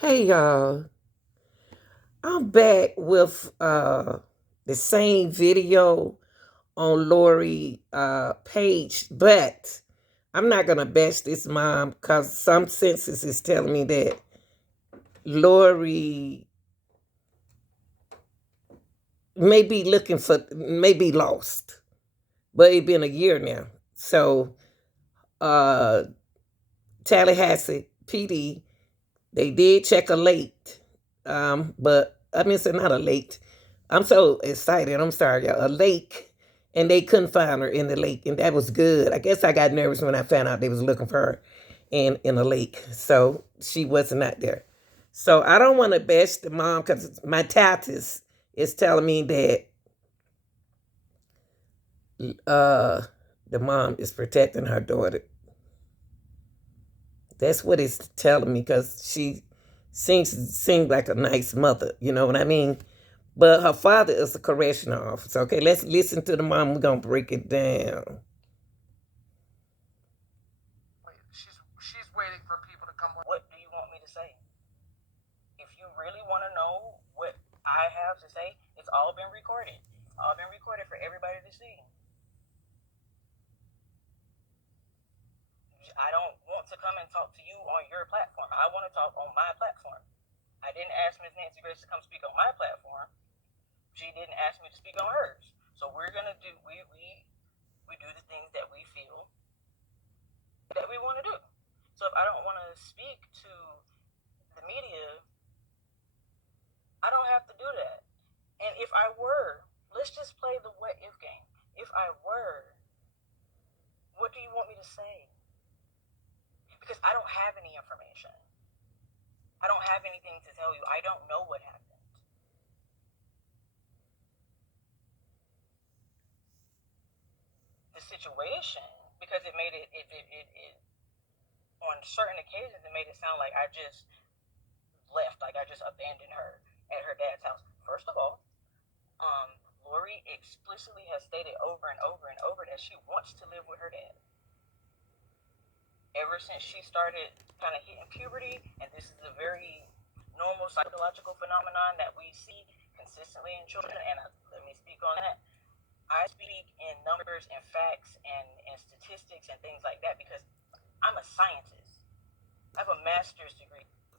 Hey y'all, I'm back with the same video on Lori Page, but I'm not gonna bash this mom because some senses is telling me that Lori may be looking for, may be lost, but it's been a year now. So uh Tallahassee PD, they did check a late, but I mean it's not a late. I'm so excited. I'm sorry, y'all. A lake, and they couldn't find her in the lake, and that was good. I guess I got nervous when I found out they was looking for her in a lake, so she was not there. So I don't want to bash the mom because my tatis is telling me that uh the mom is protecting her daughter. That's what it's telling me because she seems like a nice mother. You know what I mean? But her father is a correctional officer. Okay, let's listen to the mom. We're gonna break it down.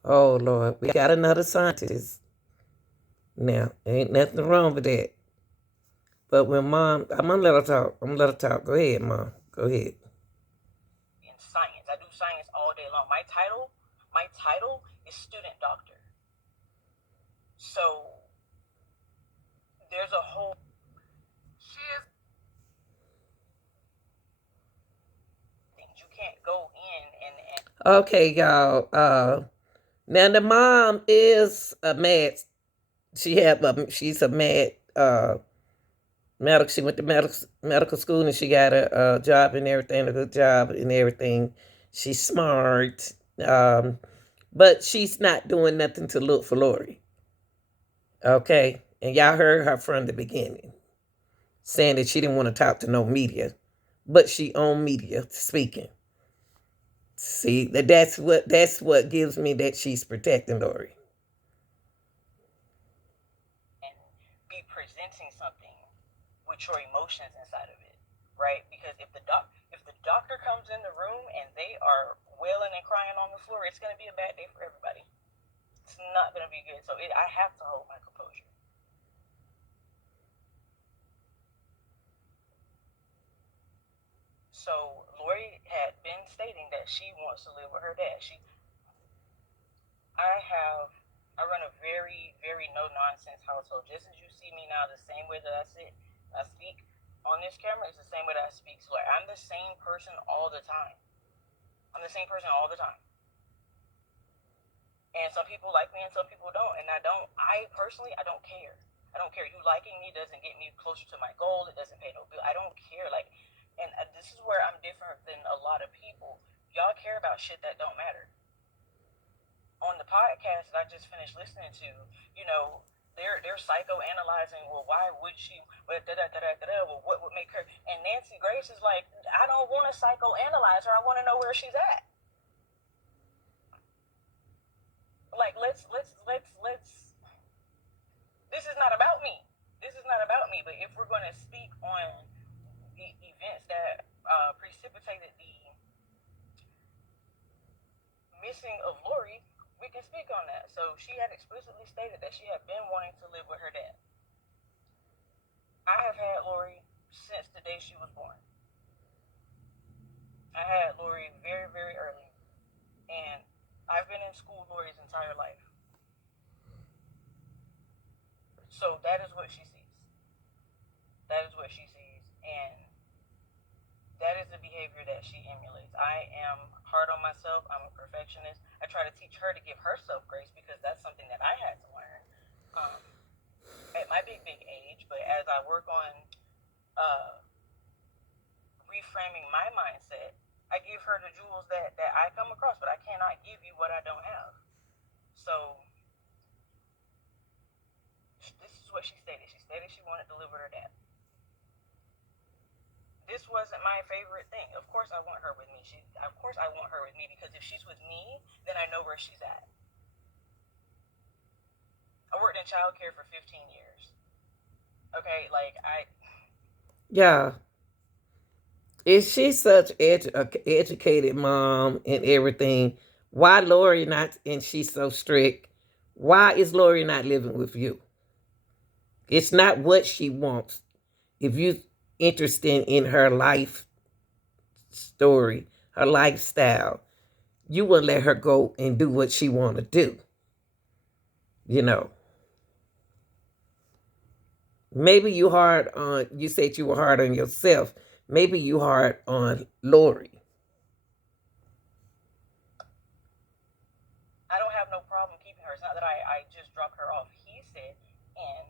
Oh Lord, we got another scientist now. Ain't nothing wrong with that. But when mom, I'm gonna let her talk. I'm gonna let her talk. Go ahead, mom. Go ahead. Okay, y'all. Now the mom is a mad. She's a mad medical. She went to medical school and she got a job and everything, a good job and everything. She's smart, but she's not doing nothing to look for Lori. Okay, and y'all heard her from the beginning saying that she didn't want to talk to no media, but she owned media speaking. See that's what gives me that she's protecting Lori. on the events that precipitated the missing of Lori, we can speak on that. So she had explicitly stated that she had been wanting to live with her dad. I have had Lori since the day she was born. I had Lori very, very early, and I've been in school Lori's entire life. So that is what she sees. That is what she sees, and that is the behavior that she emulates. I am hard on myself. I'm a perfectionist. I try to teach her to give herself grace because that's something that I had to learn at my big, big age. But as I work on uh, reframing my mindset, I give her the jewels that I come across, but I cannot give you what I don't have. So this is what she stated. She stated she wanted to live with her dad. This wasn't my favorite thing. Of course, I want her with me. Of course, I want her with me because if she's with me, then I know where she's at. I worked in childcare for 15 years. Okay, like Yeah. Is she such educated mom and everything? Why Lori not, and she's so strict? Why is Lori not living with you? It's not what she wants. If you interested in her life story, her lifestyle, you wouldn't let her go and do what she want to do. You know, maybe you hard on. You said you were hard on yourself. Maybe you hard on Lori. I don't have no problem keeping her. It's not that I just dropped her off. He said, and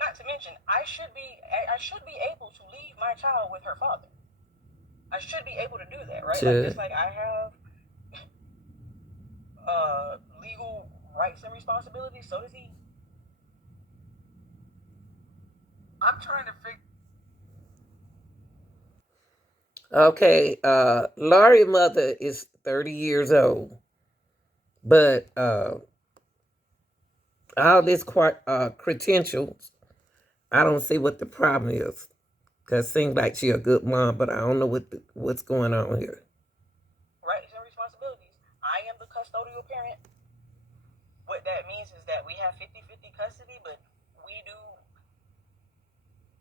not to mention, I should be able to leave my child with her father. I should be able to do that, right? Like To just like I have legal rights and responsibilities, so does he. I'm trying to figure. okay, Lori mother is 30 years old, but all this credentials, I don't see what the problem is. Cause it seems like she a good mom, but I don't know what's going on here. Rights and responsibilities. I am the custodial parent. What that means is that we have 50-50 custody, but we do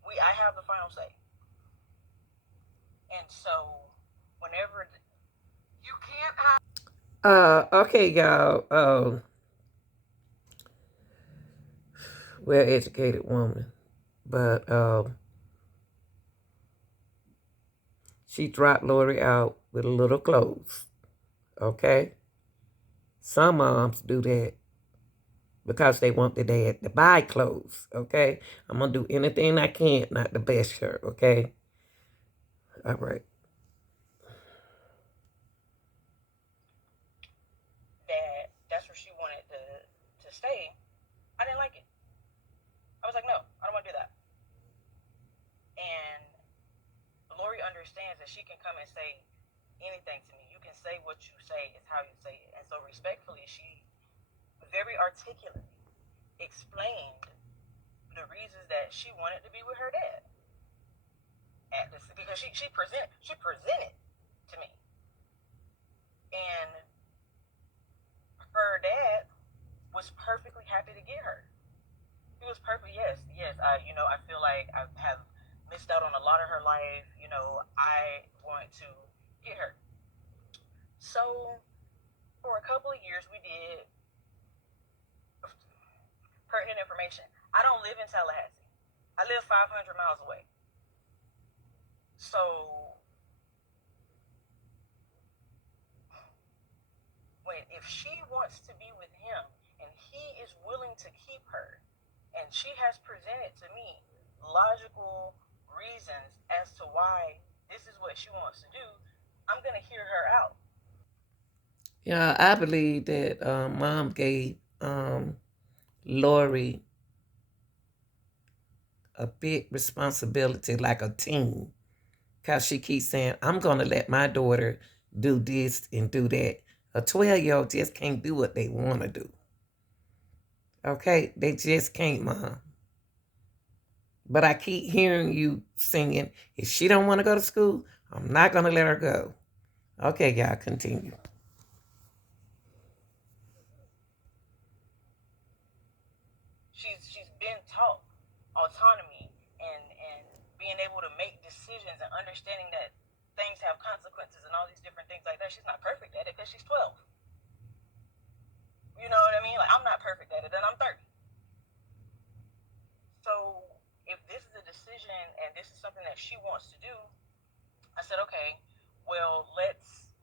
I have the final say. And so whenever you can't have Okay, y'all. Well-educated woman, but she dropped Lori out with a little clothes. Okay, some moms do that because they want their dad to buy clothes. Okay, I'm gonna do anything I can not to bash her. Okay, all right. that's where she wanted to stay, I didn't like it. I was like, no, I don't want to do that. And Lori understands that she can come and say anything to me. You can say what you say is how you say it. And so respectfully, she very articulately explained the reasons that she wanted to be with her dad at this because she presented to me. And her dad was perfectly happy to get her. He was perfect. Yes, yes. I feel like I have missed out on a lot of her life. I want to get her. So for a couple of years, we did pertinent information. I don't live in Tallahassee. I live 500 miles away. So if she wants to be with him and he is willing to keep her, and she has presented to me logical reasons as to why this is what she wants to do, I'm gonna hear her out. Yeah, I believe that mom gave Lori a big responsibility, like a team, because she keeps saying, I'm going to let my daughter do this and do that. A 12-year-old just can't do what they want to do. Okay, they just can't, Mom. But I keep hearing you singing, if she don't want to go to school, I'm not going to let her go. Okay, y'all, continue. She's been taught autonomy and being able to make decisions and understanding that things have consequences and all these different things like that. She's not perfect at it because she's 12. You know what I mean? Like, I'm not perfect at it, and I'm 30. So if this is a decision and this is something that she wants to do, I said, okay, well, let's.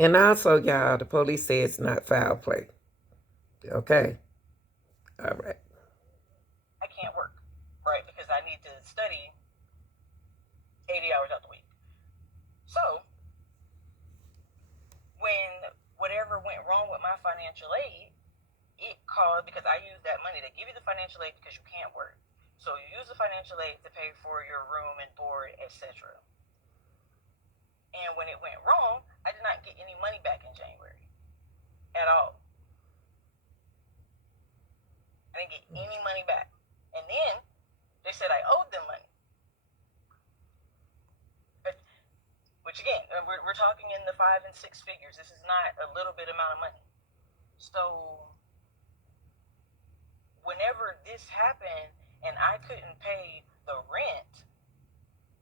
And also, y'all, the police say it's not foul play. Okay? All right. I can't work, right? Because I need to study 80 hours out the week. So when whatever went wrong with my financial aid, it caused, because I use that money. They give you the financial aid because you can't work. So you use the financial aid to pay for your room and board, etc. And when it went wrong, I did not get any money back in January at all. I didn't get any money back. And then they said I owed them money. Which again, we're talking in the 5 and 6 figures. This is not a little bit amount of money. So whenever this happened and I couldn't pay the rent,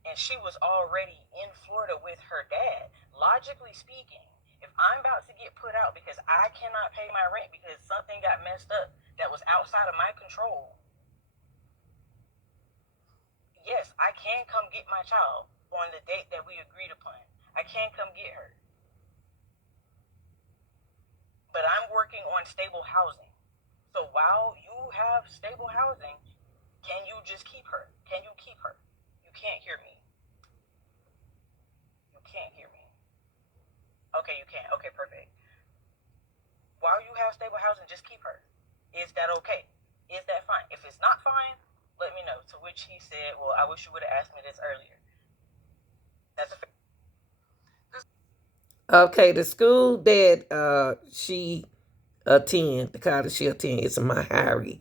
and she was already in Florida with her dad, logically speaking, if I'm about to get put out because I cannot pay my rent because something got messed up that was outside of my control, yes, I can come get my child on the date that we agreed upon. I can come get her. But I'm working on stable housing. So while you have stable housing, can you just keep her? Can you keep her? You can't hear me. You can't hear me. Okay, you can. Okay, perfect. While you have stable housing, just keep her. Is that okay? Is that fine? If it's not fine, let me know. To which he said, well, I wish you would have asked me this earlier. That's a Okay, the school that she attend, the college she attend, is Mahari,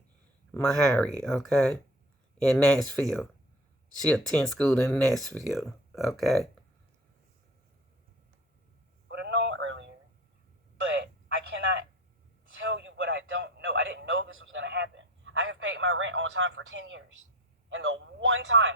okay, in Nashville. She attends school in Nashville, okay. would have known earlier, but I cannot tell you what I don't know. I didn't know this was going to happen. I have paid my rent on time for 10 years. And the one time